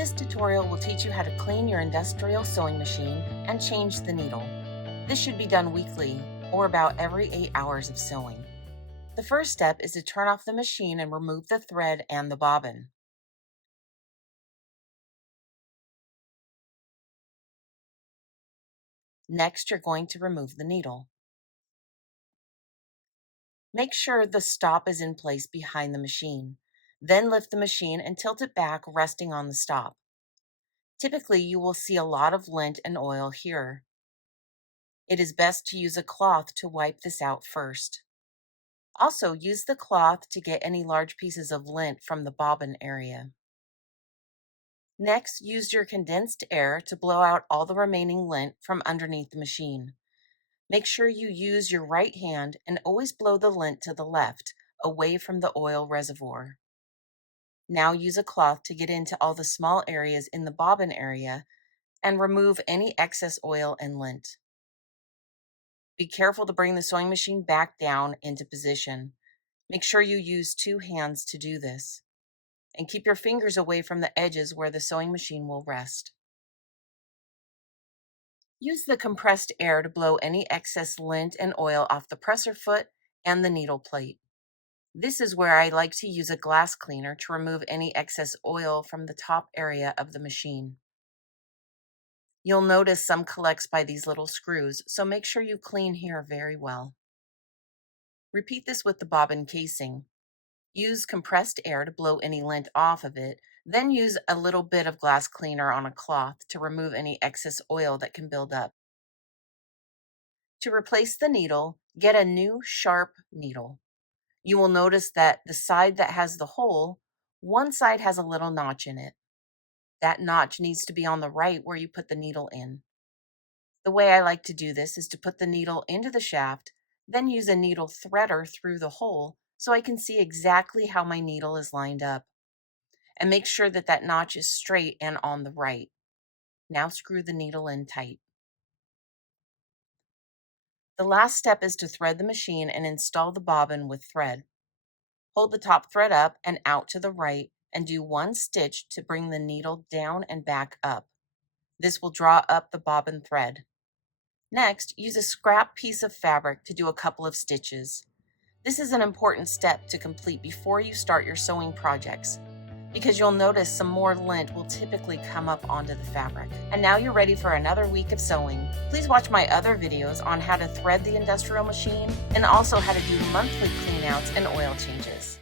This tutorial will teach you how to clean your industrial sewing machine and change the needle. This should be done weekly, or about every 8 hours of sewing. The first step is to turn off the machine and remove the thread and the bobbin. Next, you're going to remove the needle. Make sure the stop is in place behind the machine. Then lift the machine and tilt it back, resting on the stop. Typically, you will see a lot of lint and oil here. It is best to use a cloth to wipe this out first. Also, use the cloth to get any large pieces of lint from the bobbin area. Next, use your condensed air to blow out all the remaining lint from underneath the machine. Make sure you use your right hand and always blow the lint to the left, away from the oil reservoir. Now use a cloth to get into all the small areas in the bobbin area and remove any excess oil and lint. Be careful to bring the sewing machine back down into position. Make sure you use 2 hands to do this. And keep your fingers away from the edges where the sewing machine will rest. Use the compressed air to blow any excess lint and oil off the presser foot and the needle plate. This is where I like to use a glass cleaner to remove any excess oil from the top area of the machine. You'll notice some collects by these little screws, so make sure you clean here very well. Repeat this with the bobbin casing. Use compressed air to blow any lint off of it, then use a little bit of glass cleaner on a cloth to remove any excess oil that can build up. To replace the needle, get a new sharp needle. You will notice that the side that has the hole, one side has a little notch in it. That notch needs to be on the right where you put the needle in. The way I like to do this is to put the needle into the shaft, then use a needle threader through the hole so I can see exactly how my needle is lined up. And make sure that that notch is straight and on the right. Now screw the needle in tight. The last step is to thread the machine and install the bobbin with thread. Hold the top thread up and out to the right and do 1 stitch to bring the needle down and back up. This will draw up the bobbin thread. Next, use a scrap piece of fabric to do a couple of stitches. This is an important step to complete before you start your sewing projects, because you'll notice some more lint will typically come up onto the fabric. And now you're ready for another week of sewing. Please watch my other videos on how to thread the industrial machine and also how to do monthly cleanouts and oil changes.